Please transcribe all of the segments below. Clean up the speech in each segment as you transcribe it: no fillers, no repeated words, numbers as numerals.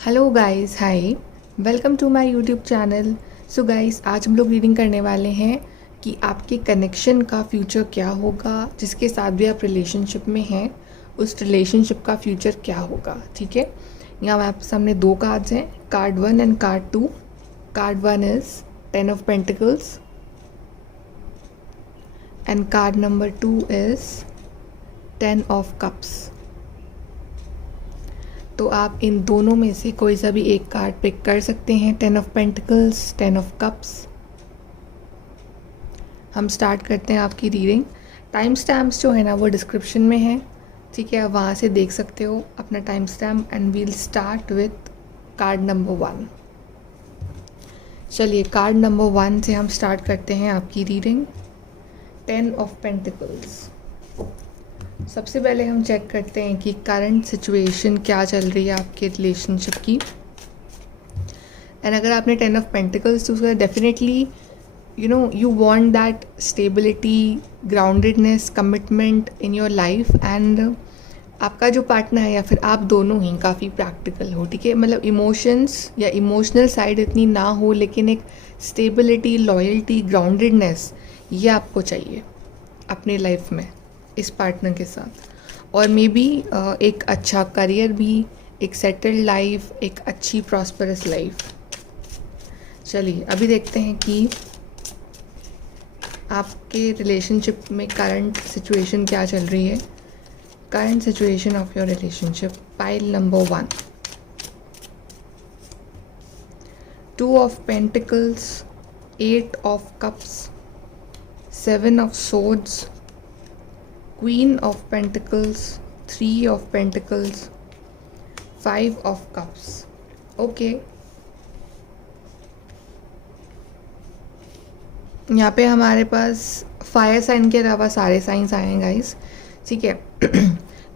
Hello guys, hi, welcome to my YouTube channel. So guys, आज हम लोग reading करने वाले हैं कि आपके कनेक्शन का फ्यूचर क्या होगा। जिसके साथ भी आप रिलेशनशिप में हैं, उस रिलेशनशिप का फ्यूचर क्या होगा। ठीक है, यहाँ आपके सामने दो कार्ड्स हैं, card 1 and card 2। Card 1 is 10 of pentacles and card number 2 is 10 of cups. तो आप इन दोनों में से कोई सा भी एक कार्ड पिक कर सकते हैं। 10 ऑफ पेंटिकल्स, 10 ऑफ कप्स। हम स्टार्ट करते हैं आपकी रीडिंग। टाइम स्टैम्प्स जो है ना वो डिस्क्रिप्शन में है, ठीक है, आप वहाँ से देख सकते हो अपना time stamp. And we'll start with card number 1। चलिए, कार्ड नंबर 1 से हम स्टार्ट करते हैं आपकी रीडिंग। 10 of pentacles. सबसे पहले हम चेक करते हैं कि करंट सिचुएशन क्या चल रही है आपके रिलेशनशिप की। एंड अगर आपने 10 ऑफ पेंटिकल्स तो उसका definitely you want that stability, groundedness, commitment in your life। And आपका जो पार्टनर है या फिर आप दोनों ही काफ़ी प्रैक्टिकल हो, ठीक है, मतलब इमोशंस या इमोशनल साइड इतनी ना हो, लेकिन एक स्टेबिलिटी, लॉयल्टी, ग्राउंडेडनेस ये आपको चाहिए अपने लाइफ में इस पार्टनर के साथ। और मे बी एक अच्छा करियर भी, एक सेटल्ड लाइफ, एक अच्छी प्रॉस्परस लाइफ। चलिए अभी देखते हैं कि आपके रिलेशनशिप में करंट सिचुएशन क्या चल रही है। Current situation of your relationship, pile number 1। 2 of pentacles, 8 of cups, 7 of swords, queen of pentacles, 3 of pentacles, 5 of cups. Okay, यहाँ पे हमारे पास फायर साइन के अलावा सारे साइंस आए हैं गाइस, ठीक है।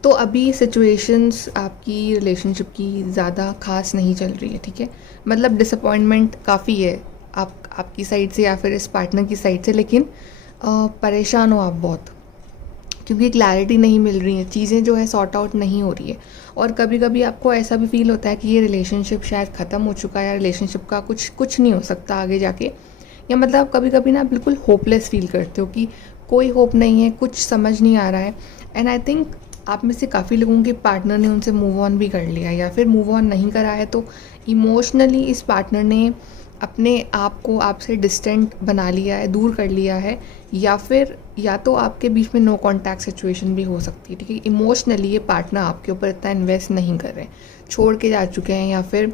तो अभी सिचुएशंस आपकी रिलेशनशिप की ज़्यादा खास नहीं चल रही है, ठीक है, मतलब डिसअपॉइंटमेंट काफ़ी है आपकी साइड से या फिर इस पार्टनर की साइड से। लेकिन परेशान हो आप बहुत, क्योंकि क्लैरिटी नहीं मिल रही है, चीज़ें जो है सॉर्ट आउट नहीं हो रही है। और कभी कभी आपको ऐसा भी फील होता है कि ये रिलेशनशिप शायद ख़त्म हो चुका है, या रिलेशनशिप का कुछ नहीं हो सकता आगे जाके, या मतलब आप कभी कभी ना बिल्कुल होपलेस फील करते हो कि कोई होप नहीं है, कुछ समझ नहीं आ रहा है। एंड आई थिंक आप में से काफ़ी लोगों के पार्टनर ने उनसे मूव ऑन भी कर लिया, या फिर मूव ऑन नहीं करा है, तो इमोशनली इस पार्टनर ने अपने आप को आपसे डिस्टेंट बना लिया है, दूर कर लिया है, या फिर या तो आपके बीच में नो कॉन्टैक्ट सिचुएशन भी हो सकती है, ठीक है। इमोशनली ये पार्टनर आपके ऊपर इतना इन्वेस्ट नहीं कर रहे, छोड़ के जा चुके हैं, या फिर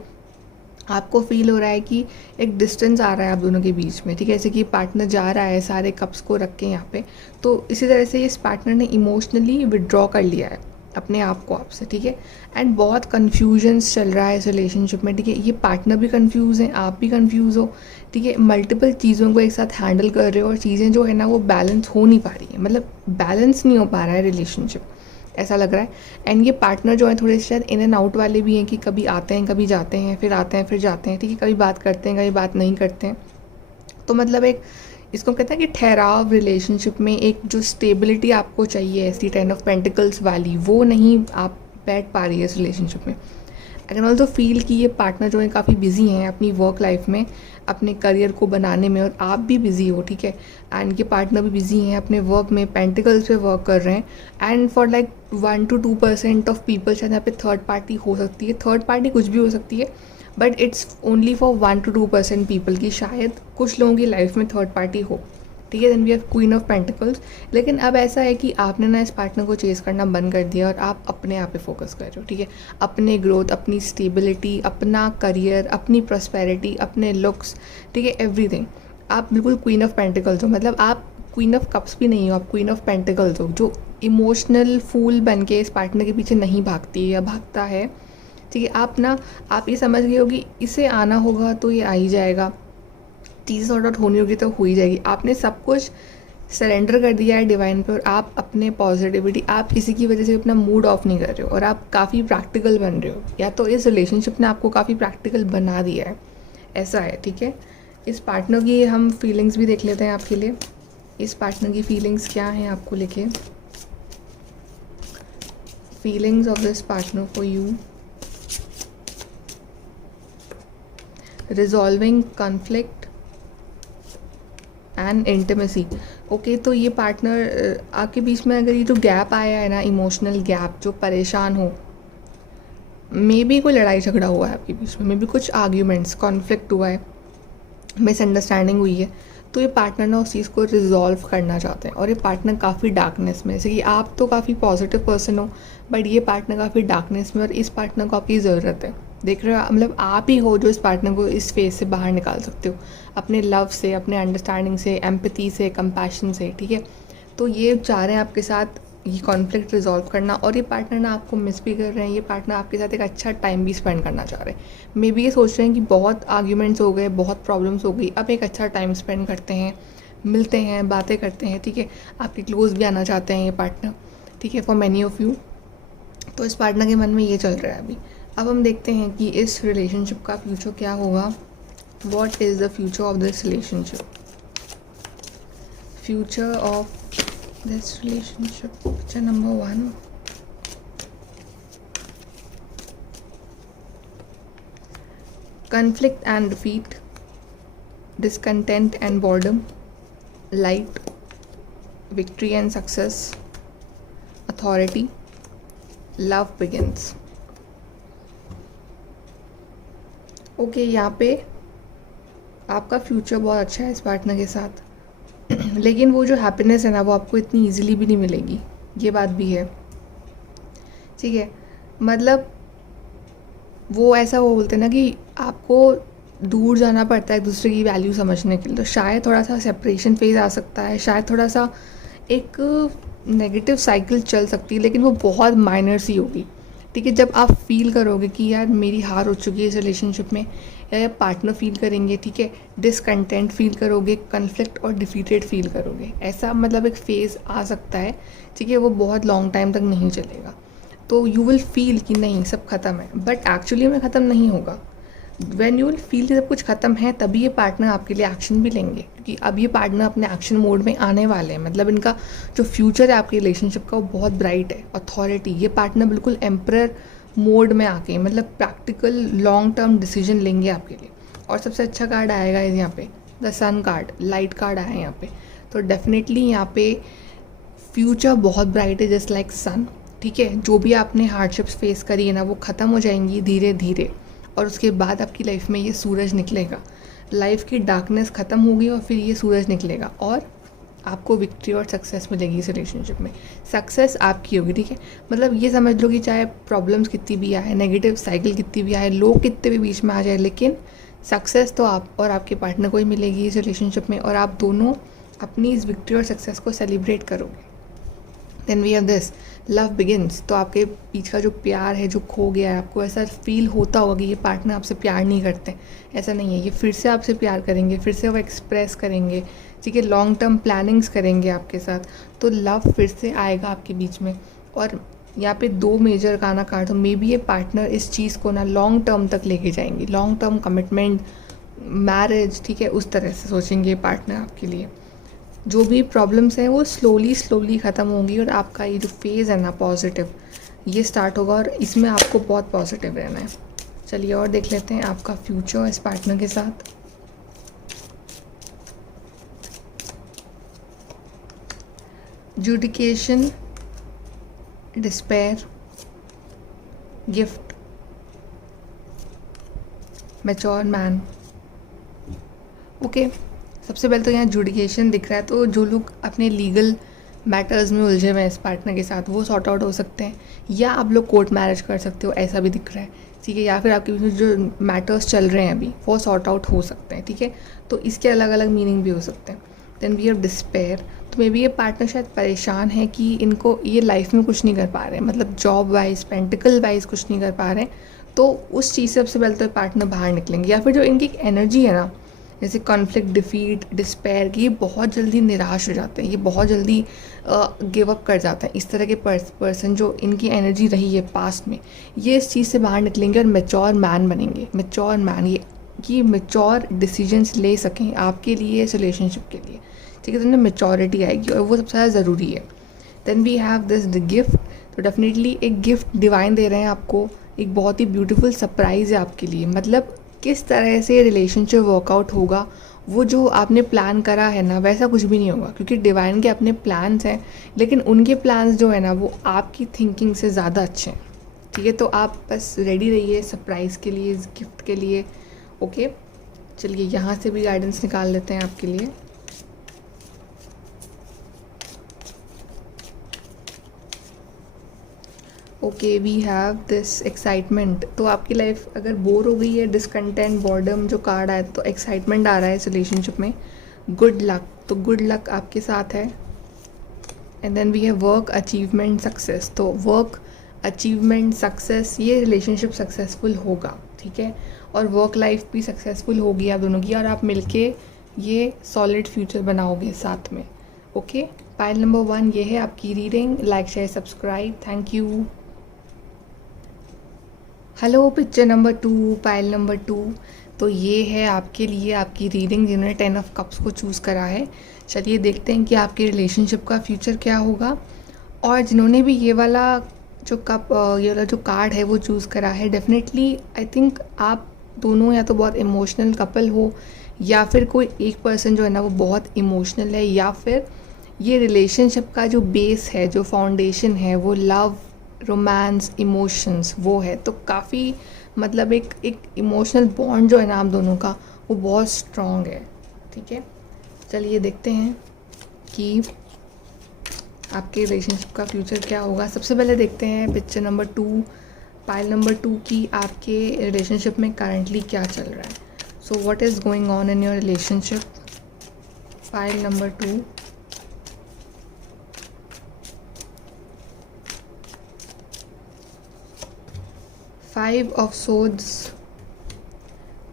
आपको फील हो रहा है कि एक डिस्टेंस आ रहा है आप दोनों के बीच में, ठीक है, जैसे कि पार्टनर जा रहा है सारे कप्स को रख के यहाँ पे। तो इसी तरह से इस पार्टनर ने इमोशनली विड्रॉ कर लिया है अपने आप को आपसे, ठीक है। एंड बहुत कन्फ्यूजन्स चल रहा है इस रिलेशनशिप में, ठीक है। ये पार्टनर भी कन्फ्यूज़ हैं, आप भी कन्फ्यूज़ हो, ठीक है। मल्टीपल चीज़ों को एक साथ हैंडल कर रहे हो और चीज़ें जो है ना वो बैलेंस हो नहीं पा रही है, मतलब बैलेंस नहीं हो पा रहा है रिलेशनशिप, ऐसा लग रहा है। एंड ये पार्टनर जो है थोड़े शायद इन एंड आउट वाले भी हैं, कि कभी आते हैं कभी जाते हैं, फिर आते हैं फिर जाते हैं, ठीक है, कभी बात करते हैं कभी बात नहीं करते हैं। तो मतलब एक इसको कहते हैं कि ठहराव रिलेशनशिप में, एक जो स्टेबिलिटी आपको चाहिए ऐसी 10 ऑफ पेंटिकल्स वाली, वो नहीं आप बैठ पा रही है इस रिलेशनशिप में। आई कैन ऑल्सो फील कि ये पार्टनर जो है काफ़ी बिजी हैं अपनी वर्क लाइफ में, अपने करियर को बनाने में, और आप भी बिजी हो, ठीक है। एंड ये पार्टनर भी बिजी हैं अपने वर्क में, पेंटिकल्स पे वर्क कर रहे हैं। And for like 1 to 2% of people शायद यहाँ पे थर्ड पार्टी हो सकती है, थर्ड पार्टी कुछ भी हो सकती है, but it's only for 1 to 2% people की शायद कुछ लोगों की लाइफ में थर्ड पार्टी हो, ठीक है। Then we have queen of pentacles. लेकिन अब ऐसा है कि आपने ना इस पार्टनर को चेस करना बंद कर दिया और आप अपने आप पे फोकस कर रहे हो, ठीक है, अपने ग्रोथ, अपनी स्टेबिलिटी, अपना करियर, अपनी प्रॉस्पेरिटी, अपने लुक्स, ठीक है, एवरीथिंग। आप बिल्कुल क्वीन ऑफ पेंटिकल्स हो, मतलब आप क्वीन ऑफ कप्स भी नहीं हो, आप क्वीन ऑफ पेंटिकल्स हो, जो इमोशनल फूल बन के इस पार्टनर के पीछे नहीं भागती है या भागता है, ठीक है। आप ये समझ गए हो कि इसे आना होगा तो ये आ ही जाएगा, चीज़ सॉर्ट आउट होनी होगी तो हो ही जाएगी। आपने सब कुछ सरेंडर कर दिया है डिवाइन पे, और आप अपने पॉजिटिविटी, आप किसी की वजह से अपना मूड ऑफ नहीं कर रहे हो, और आप काफ़ी प्रैक्टिकल बन रहे हो, या तो इस रिलेशनशिप ने आपको काफ़ी प्रैक्टिकल बना दिया है, ऐसा है, ठीक है। इस पार्टनर की हम फीलिंग्स भी देख लेते हैं आपके लिए। इस पार्टनर की फीलिंग्स क्या हैं आपको लेके, feelings of this partner for you. Resolving conflict and intimacy. Okay, तो ये पार्टनर आपके बीच में अगर ये जो गैप आया है ना, इमोशनल गैप, जो परेशान हो, मे बी कोई लड़ाई झगड़ा हुआ है आपके बीच में, मे बी कुछ आर्ग्यूमेंट्स, कॉन्फ्लिक्ट हुआ है, मिसअंडरस्टैंडिंग हुई है, तो ये पार्टनर ना उस चीज़ को रिजॉल्व करना चाहते हैं। और ये पार्टनर काफ़ी डार्कनेस में, जैसे कि आप तो काफ़ी पॉजिटिव पर्सन हो, बट ये पार्टनर काफ़ी डार्कनेस में, और इस पार्टनर को आपकी ज़रूरत है। देख रहे हो, मतलब आप ही हो जो इस पार्टनर को इस फेज से बाहर निकाल सकते हो, अपने लव से, अपने अंडरस्टैंडिंग से, एम्पैथी से, कंपैशन से, ठीक है। तो ये चाह रहे हैं आपके साथ ये कॉन्फ्लिक्ट रिजॉल्व करना, और ये पार्टनर ना आपको मिस भी कर रहे हैं, ये पार्टनर आपके साथ एक अच्छा टाइम भी स्पेंड करना चाह रहे हैं। मे बी ये सोच रहे हैं कि बहुत आर्ग्यूमेंट्स हो गए, बहुत प्रॉब्लम्स हो गई, अब एक अच्छा टाइम स्पेंड करते हैं, मिलते हैं, बातें करते हैं, ठीक है। आपके क्लोज भी आना चाहते हैं ये पार्टनर, ठीक है, फॉर मैनी ऑफ यू। तो इस पार्टनर के मन में ये चल रहा है अभी। अब हम देखते हैं कि इस रिलेशनशिप का फ्यूचर क्या होगा। What is the future of this relationship? Future of this relationship, picture number 1, conflict and defeat, discontent and boredom, light, victory and success, authority, love begins। Okay, यहाँ पे आपका फ्यूचर बहुत अच्छा है इस पार्टनर के साथ, लेकिन वो जो हैप्पीनेस है ना, वो आपको इतनी इजीली भी नहीं मिलेगी, ये बात भी है, ठीक है। मतलब वो ऐसा वो बोलते हैं ना कि आपको दूर जाना पड़ता है एक दूसरे की वैल्यू समझने के लिए, तो शायद थोड़ा सा सेपरेशन फेज आ सकता है, शायद थोड़ा सा एक नेगेटिव साइकिल चल सकती है, लेकिन वो बहुत माइनर सी होगी, ठीक है। जब आप फील करोगे कि यार मेरी हार हो चुकी है इस रिलेशनशिप में, या पार्टनर फील करेंगे, ठीक है, डिसकंटेंट फील करोगे, कन्फ्लिक्ट और डिफीटेड फील करोगे, ऐसा मतलब एक फेज़ आ सकता है, ठीक है। वो बहुत लॉन्ग टाइम तक नहीं चलेगा, तो यू विल फील कि नहीं सब ख़त्म है, बट एक्चुअली में ख़त्म नहीं होगा। व्हेन यू विल फील कि सब कुछ ख़त्म है, तभी ये पार्टनर आपके लिए एक्शन भी लेंगे, क्योंकि अब ये पार्टनर अपने एक्शन मोड में आने वाले हैं। मतलब इनका जो फ्यूचर है आपके रिलेशनशिप का, वो बहुत ब्राइट है। अथॉरिटी, ये पार्टनर बिल्कुल एम्परर मोड में आके, मतलब प्रैक्टिकल लॉन्ग टर्म डिसीजन लेंगे आपके लिए। और सबसे अच्छा कार्ड आएगा यहाँ पे, the sun card, light card आया है यहाँ पे, तो डेफिनेटली यहाँ पे फ्यूचर बहुत ब्राइट है, जस्ट लाइक सन, ठीक है। जो भी आपने हार्डशिप्स फेस करी है ना, वो ख़त्म हो जाएंगी धीरे धीरे, और उसके बाद आपकी लाइफ में ये सूरज निकलेगा, लाइफ की डार्कनेस ख़त्म होगी और फिर ये सूरज निकलेगा, और आपको विक्ट्री और सक्सेस मिलेगी इस रिलेशनशिप में। सक्सेस आपकी होगी, ठीक है। मतलब ये समझ लो कि चाहे प्रॉब्लम्स कितनी भी आए, नेगेटिव साइकिल कितनी भी आए, लोग कितने भी बीच में आ जाए, लेकिन सक्सेस तो आप और आपके पार्टनर को ही मिलेगी इस रिलेशनशिप में, और आप दोनों अपनी इस विक्ट्री और सक्सेस को सेलिब्रेट करोगे। Then we have this, love begins. तो आपके बीच का जो प्यार है जो खो गया है, आपको ऐसा फील होता होगा कि ये पार्टनर आपसे प्यार नहीं करते, ऐसा नहीं है, ये फिर से आपसे प्यार करेंगे, फिर से वो एक्सप्रेस करेंगे, ठीक है, लॉन्ग टर्म प्लानिंग्स करेंगे आपके साथ, तो लव फिर से आएगा आपके बीच में। और यहाँ पे 2 मेजर गाना कार्ड, तो मे बी ये पार्टनर इस चीज़ को ना लॉन्ग टर्म तक लेके जाएंगे, लॉन्ग टर्म कमिटमेंट, मैरिज, ठीक है, उस तरह से सोचेंगे पार्टनर आपके लिए। जो भी प्रॉब्लम्स हैं वो स्लोली ख़त्म होंगी, और आपका ये जो फेज़ है ना पॉजिटिव, ये स्टार्ट होगा, और इसमें आपको बहुत पॉजिटिव रहना है। चलिए और देख लेते हैं आपका फ्यूचर इस पार्टनर के साथ। जुडिकेशन, despair, gift, mature man. Okay, सबसे पहले तो यहाँ जुडिकेशन दिख रहा है, तो जो लोग अपने लीगल मैटर्स में उलझे हुए हैं इस पार्टनर के साथ, वो सॉर्ट आउट हो सकते हैं, या आप लोग कोर्ट मैरिज कर सकते हो, ऐसा भी दिख रहा है, ठीक है। या फिर आपके बीच में जो मैटर्स चल रहे हैं अभी, वो सॉर्ट आउट हो सकते हैं, ठीक है। तो इसके अलग अलग मीनिंग भी हो सकते हैं। देन वी हैव डिस्पेयर, तो मे बी ये पार्टनर शायद परेशान है कि इनको ये लाइफ में कुछ नहीं कर पा रहे हैं, मतलब जॉब वाइज, पेंटिकल वाइज कुछ नहीं कर पा रहे हैं, तो उस चीज़ से सबसे पहले तो पार्टनर बाहर निकलेंगे। या फिर जो इनकी एनर्जी है ना, जैसे कॉन्फ्लिक्ट, डिफीट, डिस्पेयर की, ये बहुत जल्दी निराश हो जाते हैं, ये बहुत जल्दी गिव अप कर जाते हैं। इस तरह के पर्सन जो इनकी एनर्जी रही है पास्ट में, ये इस चीज़ से बाहर निकलेंगे और मैच्योर मैन बनेंगे। मैच्योर मैन, ये कि मैच्योर डिसीजंस ले सकें आपके लिए, इस रिलेशनशिप के लिए, ठीक है। तो उनमें मैच्योरिटी आएगी, और वो सबसे ज़्यादा ज़रूरी है। Then we have this gift, तो डेफिनेटली एक गिफ्ट डिवाइन दे रहे हैं आपको, एक बहुत ही ब्यूटीफुल सरप्राइज़ है आपके लिए। मतलब किस तरह से रिलेशनशिप वर्कआउट होगा, वो जो आपने प्लान करा है ना वैसा कुछ भी नहीं होगा, क्योंकि डिवाइन के अपने प्लान्स हैं, लेकिन उनके प्लान्स जो है ना वो आपकी थिंकिंग से ज़्यादा अच्छे हैं। ठीक है, तो आप बस रेडी रहिए सरप्राइज़ के लिए, इस गिफ्ट के लिए। ओके, चलिए यहाँ से भी गाइडेंस निकाल लेते हैं आपके लिए। Okay, we have this excitement. तो आपकी लाइफ अगर बोर हो गई है, डिसकंटेंट, बॉर्डम जो कार्ड आया, तो एक्साइटमेंट आ रहा है इस रिलेशनशिप में। गुड लक, तो गुड लक आपके साथ है। And then we have work, achievement, success. तो वर्क, अचीवमेंट, सक्सेस, ये रिलेशनशिप सक्सेसफुल होगा। ठीक है, और वर्क लाइफ भी सक्सेसफुल होगी आप दोनों की, और आप मिलके ये सॉलिड फ्यूचर बनाओगे साथ में। ओके, पाइल नंबर 1 ये है आपकी reading. Like, share, subscribe, thank you. Hello, picture number 2, pile number 2। तो ये है आपके लिए आपकी रीडिंग, जिन्होंने 10 ऑफ कप्स को चूज़ करा है। चलिए देखते हैं कि आपकी रिलेशनशिप का फ्यूचर क्या होगा। और जिन्होंने भी ये वाला जो कप, ये वाला जो कार्ड है वो चूज़ करा है, डेफिनेटली आई थिंक आप दोनों या तो बहुत इमोशनल कपल हो, या फिर कोई एक पर्सन जो है ना वो बहुत इमोशनल है, या फिर ये रिलेशनशिप का जो बेस है, जो फाउंडेशन है, वो लव, रोमांस, इमोशंस वो है। तो काफ़ी मतलब एक इमोशनल बॉन्ड जो है ना आप दोनों का, वो बहुत स्ट्रॉन्ग है। ठीक है, चलिए देखते हैं कि आपके रिलेशनशिप का फ्यूचर क्या होगा। सबसे पहले देखते हैं पिक्चर नंबर 2, पाइल नंबर 2 की आपके रिलेशनशिप में करंटली क्या चल रहा है। So what is going on in your relationship, pile number 2। Five of swords,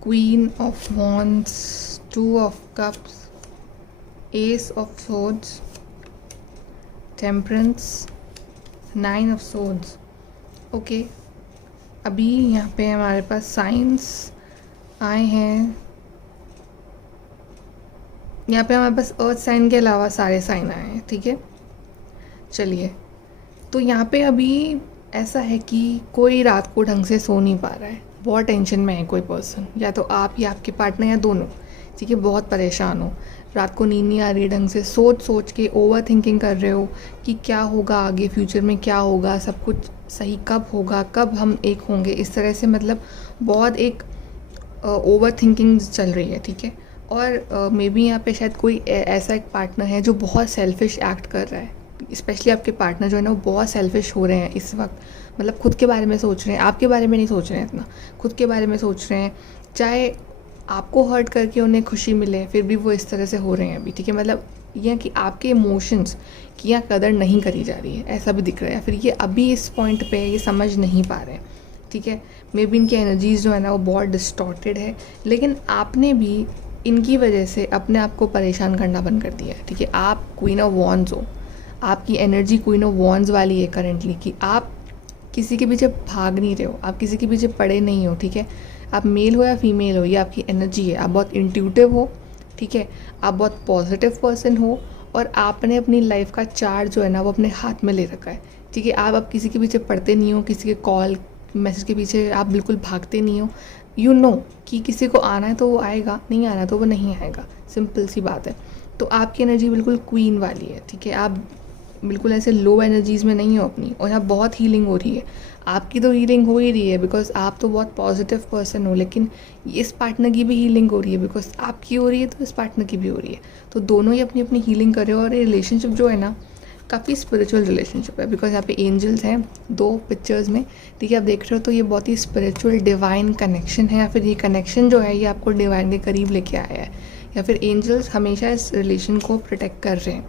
queen of wands, 2 of cups, S of swords, temperance, 9 of swords. Okay, अभी यहाँ पे हमारे पास साइंस आए हैं। यहाँ पे हमारे पास अर्थ साइन के अलावा सारे साइन आए हैं। ठीक है, चलिए, तो यहाँ पे अभी ऐसा है कि कोई रात को ढंग से सो नहीं पा रहा है, बहुत टेंशन में है कोई पर्सन, या तो आप या आपके पार्टनर या दोनों। ठीक है, बहुत परेशान हो, रात को नींद नहीं आ रही ढंग से, सोच सोच के ओवर थिंकिंग कर रहे हो कि क्या होगा आगे, फ्यूचर में क्या होगा, सब कुछ सही कब होगा, कब हम एक होंगे, इस तरह से मतलब बहुत एक ओवर थिंकिंग चल रही है। ठीक है, और मे बी यहाँ पे शायद कोई ऐसा एक पार्टनर है जो बहुत सेल्फिश एक्ट कर रहा है। स्पेशली आपके पार्टनर जो है ना वो बहुत सेल्फिश हो रहे हैं इस वक्त, मतलब खुद के बारे में सोच रहे हैं, आपके बारे में नहीं सोच रहे हैं इतना, खुद के बारे में सोच रहे हैं। चाहे आपको हर्ट करके उन्हें खुशी मिले, फिर भी वो इस तरह से हो रहे हैं अभी। ठीक है, मतलब यह कि आपके इमोशंस की यहाँ कदर नहीं करी जा रही है, ऐसा भी दिख रहा है। फिर ये अभी इस पॉइंट पे ये समझ नहीं पा रहे हैं। ठीक है, मे बी इनकी एनर्जीज़ जो है ना वो बहुत डिस्टॉर्टेड है, लेकिन आपने भी इनकी वजह से अपने आप को परेशान करना बंद कर दिया है। ठीक है, आप क्वीन ऑफ वॉन्ड्स हो, आपकी एनर्जी क्वीन ऑफ वॉन्ड्स वाली है करंटली, कि आप किसी के पीछे भाग नहीं रहे हो, आप किसी के पीछे पड़े नहीं हो। ठीक है, आप मेल हो या फीमेल हो, ये आपकी एनर्जी है। आप बहुत इंट्यूटिव हो। ठीक है, आप बहुत पॉजिटिव पर्सन हो, और आपने अपनी लाइफ का चार्ज जो है ना वो अपने हाथ में ले रखा है। ठीक है, आप अब किसी के पीछे पड़ते नहीं हो, किसी के कॉल मैसेज के पीछे आप बिल्कुल भागते नहीं हो। यू नो कि किसी को आना है तो वो आएगा, नहीं आना तो वो नहीं आएगा, सिंपल सी बात है। तो आपकी एनर्जी बिल्कुल क्वीन वाली है। ठीक है, आप बिल्कुल ऐसे लो एनर्जीज़ में नहीं हो अपनी, और यहाँ बहुत हीलिंग हो रही है। आपकी तो हीलिंग हो ही रही है बिकॉज आप तो बहुत पॉजिटिव पर्सन हो, लेकिन इस पार्टनर की भी हीलिंग हो रही है बिकॉज आपकी हो रही है तो इस पार्टनर की भी हो रही है। तो दोनों ही अपनी अपनी हीलिंग कर रहे हो, और ये रिलेशनशिप जो है ना काफ़ी स्पिरिचुअल रिलेशनशिप है, बिकॉज यहाँ पे एंजल्स हैं 2 पिक्चर्स में। ठीक है, आप देख रहे हो तो ये बहुत ही स्पिरिचुअल डिवाइन कनेक्शन है, या फिर ये कनेक्शन जो है ये आपको डिवाइन के करीब लेके आया है, या फिर एंजल्स हमेशा इस रिलेशन को प्रोटेक्ट कर रहे हैं।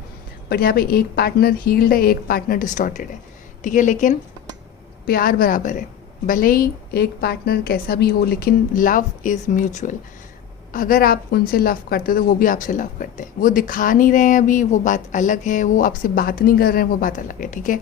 बट यहाँ पे एक पार्टनर हील्ड है, एक पार्टनर डिस्टॉर्टेड है। ठीक है, लेकिन प्यार बराबर है, भले ही एक पार्टनर कैसा भी हो, लेकिन लव इज़ म्यूचुअल। अगर आप उनसे लव करते हो तो वो भी आपसे लव करते हैं। वो दिखा नहीं रहे हैं अभी, वो बात अलग है, वो आपसे बात नहीं कर रहे हैं, वो बात अलग है। ठीक है,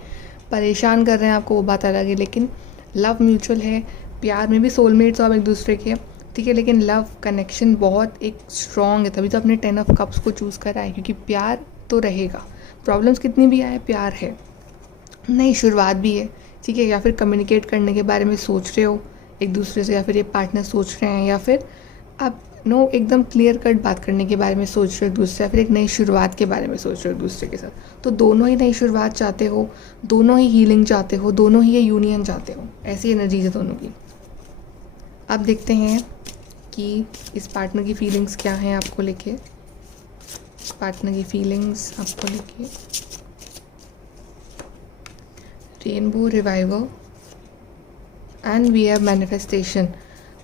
परेशान कर रहे हैं आपको, वो बात अलग है, लेकिन लव म्यूचुअल है। प्यार में भी सोलमेट्स हो आप एक दूसरे के। ठीक है, लेकिन लव कनेक्शन बहुत एक स्ट्रॉन्ग है, तभी तो आपने 10 ऑफ कप्स को चूज़ करा है, क्योंकि प्यार तो रहेगा, प्रॉब्लम्स कितनी भी आए प्यार है, नई शुरुआत भी है। ठीक है, या फिर कम्युनिकेट करने के बारे में सोच रहे हो, एक दूसरे से, या फिर ये पार्टनर सोच रहे हैं, या फिर आप एकदम क्लियर कट बात करने के बारे में सोच रहे हो एक दूसरे से, या फिर एक नई शुरुआत के बारे में सोच रहे हो एक दूसरे के साथ। तो दोनों ही नई शुरुआत चाहते हो, दोनों ही हीलिंग चाहते हो, दोनों ही ये यूनियन चाहते हो। ऐसी एनर्जीज है दोनों की। अब देखते हैं कि इस पार्टनर की फीलिंग्स क्या हैं आपको लेके। पार्टनर की फीलिंग्स आपको लेके rainbow, reviver and we have manifestation.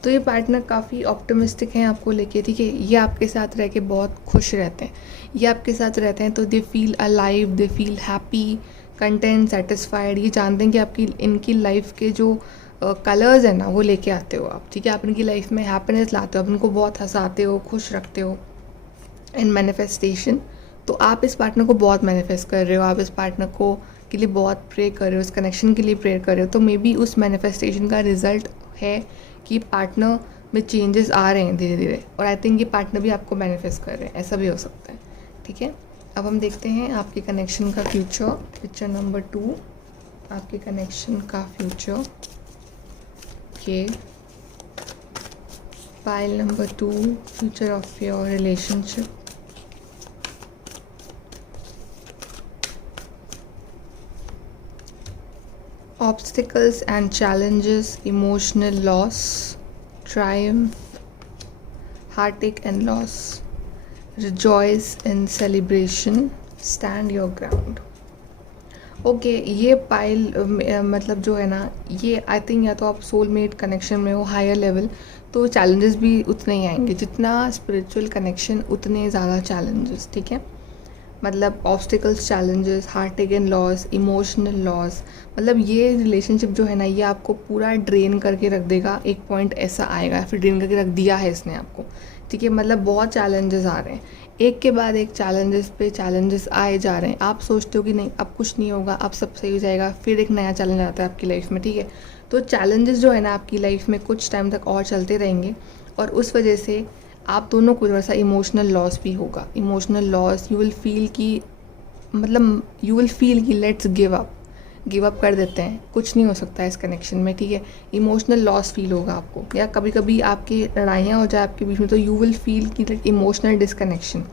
तो ये पार्टनर काफ़ी ऑप्टिमिस्टिक हैं आपको लेके, ठीक है। ये आपके साथ रह के बहुत खुश रहते हैं। ये आपके साथ रहते हैं तो they feel alive, they feel happy, content, satisfied. ये जानते हैं कि आपकी इनकी लाइफ के जो कलर्स हैं ना वो लेके आते हो आप, ठीक है। आप इनकी लाइफ में हैप्पीनेस लाते हो, आप इनको बहुत हंसाते हो, खुश रखते हो। एंड मैनिफेस्टेशन, तो आप इस पार्टनर को बहुत मैनिफेस्ट कर रहे हो, आप इस पार्टनर को के लिए बहुत प्रे कर रहे हो, इस कनेक्शन के लिए प्रे कर रहे हो। तो मे बी उस मैनिफेस्टेशन का रिजल्ट है कि पार्टनर में चेंजेस आ रहे हैं धीरे धीरे, और आई थिंक ये पार्टनर भी आपको मैनिफेस्ट कर रहे हैं, ऐसा भी हो सकता है, ठीक है। अब हम देखते हैं आपके कनेक्शन का फ्यूचर। पिक्चर नंबर 2, आपके कनेक्शन का फ्यूचर के pile number 2, future of your relationship. Obstacles and challenges, emotional loss, triumph, heartache and loss, rejoice in celebration, stand your ground। Okay, ये पाइल मतलब जो है ना, ये आई थिंक या तो आप सोलमेट कनेक्शन में हो हायर लेवल, तो चैलेंजेस भी उतने ही आएंगे। जितना स्पिरिचुअल कनेक्शन उतने ज़्यादा चैलेंजेस, ठीक है। मतलब obstacles, challenges, heart and loss, emotional loss. मतलब ये रिलेशनशिप जो है ना, ये आपको पूरा ड्रेन करके रख देगा। एक पॉइंट ऐसा आएगा, फिर ड्रेन करके रख दिया है इसने आपको, ठीक है। मतलब बहुत चैलेंजेस आ रहे हैं, एक के बाद एक चैलेंजेस पे चैलेंजेस आए जा रहे हैं। आप सोचते हो कि नहीं अब कुछ नहीं होगा, अब सब सही हो जाएगा, फिर एक नया चैलेंज आता है आपकी लाइफ में, ठीक है। तो चैलेंजेस जो है ना आपकी लाइफ में कुछ टाइम तक और चलते रहेंगे, और उस वजह से आप दोनों को थोड़ा सा इमोशनल लॉस भी होगा। Emotional loss, you will feel कि मतलब यू विल फील कि लेट्स गिव अप कर देते हैं, कुछ नहीं हो सकता है इस कनेक्शन में, ठीक है। इमोशनल लॉस फील होगा आपको, या कभी कभी आपकी लड़ाइयाँ हो जाए आपके बीच में, तो यू विल फील कि like emotional disconnection.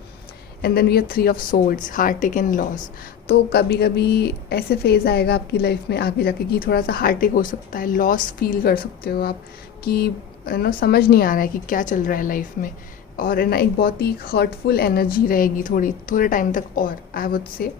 And then we have 3 of swords, heart and loss. तो कभी कभी ऐसे फेज़ आएगा आपकी लाइफ में आगे जाके कि थोड़ा सा हार्ट हो सकता है, लॉस फील कर सकते हो आप कि समझ नहीं आ रहा है कि क्या चल रहा है लाइफ में, और एक बहुत ही हर्टफुल एनर्जी रहेगी थोड़े टाइम तक, और आई वुड से,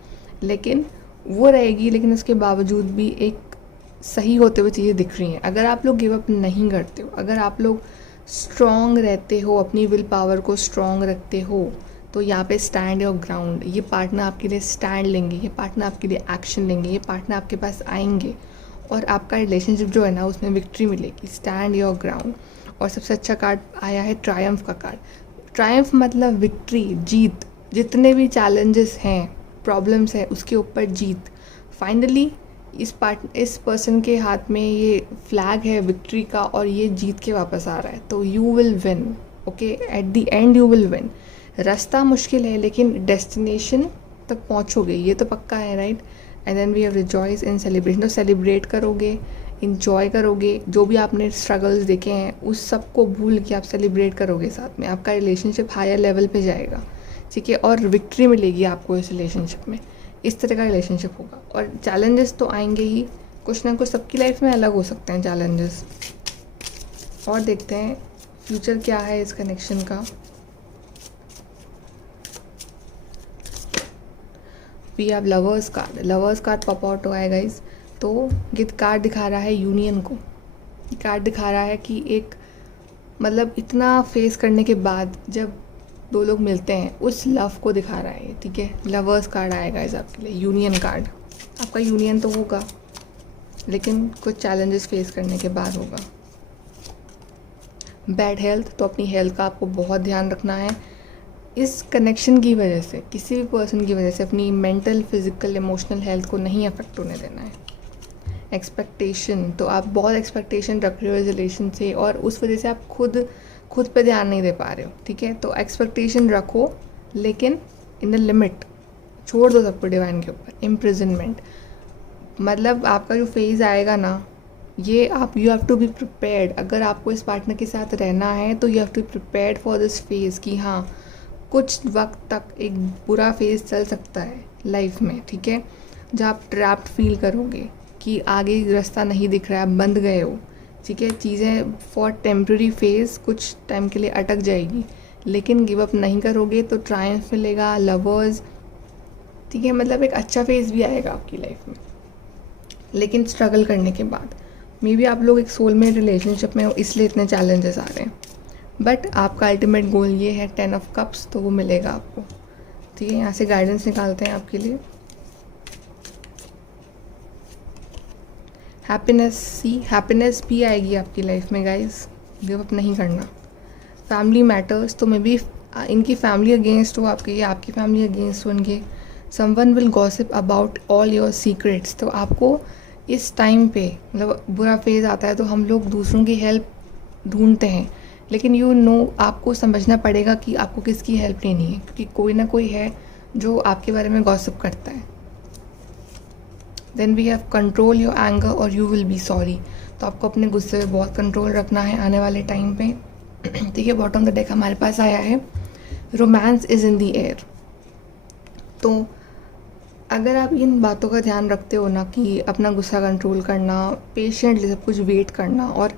लेकिन वो रहेगी। लेकिन उसके बावजूद भी एक सही होते हुए चीज़ें दिख रही हैं। अगर आप लोग गिव अप नहीं करते हो, अगर आप लोग स्ट्रॉन्ग रहते हो, अपनी विल पावर को स्ट्रॉन्ग रखते हो, तो यहाँ पे स्टैंड योर ग्राउंड। ये पार्टनर आपके लिए स्टैंड लेंगे, ये पार्टनर आपके लिए एक्शन लेंगे, ये पार्टनर आपके पास आएंगे, और आपका रिलेशनशिप जो है ना उसमें विक्ट्री मिलेगी। Stand your ground. और सबसे अच्छा कार्ड आया है ट्रायम्फ का कार्ड। ट्रायम्फ मतलब विक्ट्री, जीत। जितने भी चैलेंजेस हैं, प्रॉब्लम्स हैं, उसके ऊपर जीत। फाइनली इस पर्सन के हाथ में ये फ्लैग है विक्ट्री का, और ये जीत के वापस आ रहा है। तो you will win, okay, at the end you will win. रास्ता मुश्किल है लेकिन डेस्टिनेशन तक पहुँचोगे, ये तो पक्का है, right. And then we have rejoice in celebration. तो सेलिब्रेट करोगे, इंजॉय करोगे, जो भी आपने स्ट्रगल्स देखे हैं उस सब को भूल के आप सेलिब्रेट करोगे साथ में। आपका रिलेशनशिप हायर लेवल पे जाएगा, ठीक है, और विक्ट्री मिलेगी आपको इस रिलेशनशिप में। इस तरह का रिलेशनशिप होगा। और चैलेंजेस तो आएंगे ही, कुछ ना कुछ सबकी लाइफ में अलग हो सकते हैं चैलेंजेस। और देखते हैं फ्यूचर क्या है इस कनेक्शन का। We have lovers card. Lovers card pop out हुआ है गाइज। तो ये कार्ड दिखा रहा है यूनियन को। कार्ड दिखा रहा है कि एक मतलब इतना फेस करने के बाद जब दो लोग मिलते हैं उस लव को दिखा रहा है, ठीक है। लवर्स कार्ड आएगा इस आपके लिए, यूनियन कार्ड। आपका यूनियन तो होगा लेकिन कुछ चैलेंजेस फेस करने के बाद होगा। बैड हेल्थ, तो अपनी हेल्थ का आपको बहुत ध्यान रखना है। इस कनेक्शन की वजह से, किसी भी पर्सन की वजह से अपनी मेंटल, फिजिकल, इमोशनल हेल्थ को नहीं अफेक्ट होने देना है। एक्सपेक्टेशन, तो आप बहुत एक्सपेक्टेशन रख रहे हो इस रिलेशन से, और उस वजह से आप खुद पे ध्यान नहीं दे पा रहे हो, ठीक है। तो एक्सपेक्टेशन रखो लेकिन इन द लिमिट, छोड़ दो सबको डिवाइन के ऊपर। इम्प्रिजनमेंट, मतलब आपका जो फेज़ आएगा ना, ये आप you have to be prepared. अगर आपको इस पार्टनर के साथ रहना है तो you have to be prepared for this phase कि हाँ कुछ वक्त तक एक बुरा फेज़ चल सकता है लाइफ में, ठीक है, जब आप ट्रैप्ड फील करोगे कि आगे रास्ता नहीं दिख रहा है, आप बंद गए हो, ठीक है, चीज़ें फॉर टेम्प्रेरी फेज़ कुछ टाइम के लिए अटक जाएगी, लेकिन गिव अप नहीं करोगे तो ट्रायम्फ मिलेगा, लवर्स, ठीक है, मतलब एक अच्छा फेज़ भी आएगा आपकी लाइफ में, लेकिन स्ट्रगल करने के बाद। मे बी आप लोग एक सोलमेट रिलेशनशिप में हो इसलिए इतने चैलेंजेस आ रहे हैं, बट आपका अल्टीमेट गोल ये है 10 ऑफ कप्स, तो वो मिलेगा आपको, ठीक है। यहाँ से गाइडेंस निकालते हैं आपके लिए। हैप्पीनेस, सी हैप्पीनेस भी आएगी आपकी लाइफ में गाइस, गिव अप नहीं करना। फैमिली मैटर्स, तो मे बी इनकी फैमिली अगेंस्ट हो आपके या आपकी फैमिली अगेंस्ट हो इनके। Someone will gossip about all your secrets, तो आपको इस टाइम पे मतलब बुरा फेज़ आता है तो हम लोग दूसरों की हेल्प ढूंढते हैं, लेकिन आपको समझना पड़ेगा कि आपको किसकी हेल्प लेनी है, क्योंकि कोई ना कोई है जो आपके बारे में गॉसिप करता है। Then we have control your anger और यू विल बी सॉरी, तो आपको अपने गुस्से पे बहुत कंट्रोल रखना है आने वाले टाइम पे, ठीक है। बॉटम द डेक हमारे पास आया है romance is in the air. तो अगर आप इन बातों का ध्यान रखते हो ना कि अपना गुस्सा कंट्रोल करना, पेशेंटली सब कुछ वेट करना और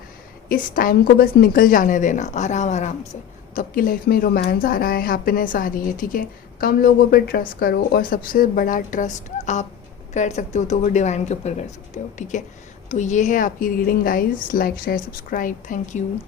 इस टाइम को बस निकल जाने देना आराम आराम से, तो आपकी लाइफ में रोमांस आ रहा है, हैप्पीनेस आ रही है, ठीक है। कम लोगों पे ट्रस्ट करो और सबसे बड़ा ट्रस्ट आप कर सकते हो तो वो डिवाइन के ऊपर कर सकते हो, ठीक है। तो ये है आपकी reading guys, like share subscribe, thank you.